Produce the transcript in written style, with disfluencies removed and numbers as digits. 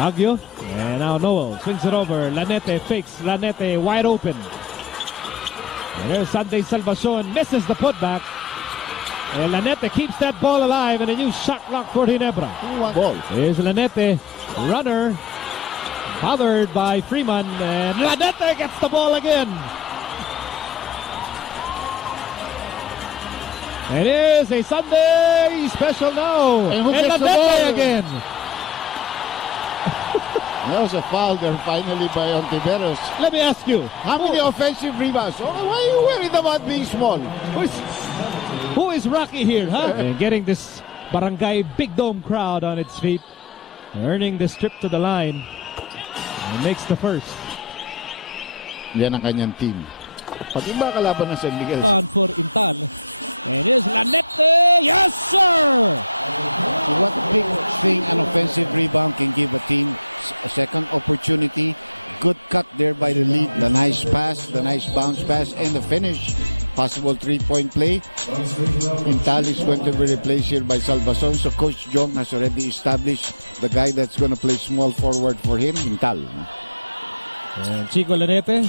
Baguio. And now Noel swings it over. Lanete fakes. Lanete wide open. And there's Sunday Salvacion. Misses the putback. And Lanete keeps that ball alive. And a new shot clock for Ginebra. Ball. Here's Lanete. Runner. Bothered by Freeman. And Lanete gets the ball again. It is a Sunday special now. And who And gets the Lanete ball? again. That was a foul there finally by Ontiveros. Let me ask you. How many offensive rebounds? Oh, why are you worried about being small? Who is Rocky here, huh? And getting this Barangay Big Dome crowd on its feet. Earning this trip to the line. And makes the first. Yan ang kanyang team. Pag iba kalaban ng San Miguel. On for Intal. And here's Lanete. Yes, sir! What a big thing an offensive rebound can give a team. A second opportunity. Good cut there by the lead. The nice pass, the nice bounce pass, and the finish. Possible three-point play. Intal is going to be replaced here by Salvacion. So Coach Jong has already established the guy that's going to play small forward for him, Intal. And Chico Lanete.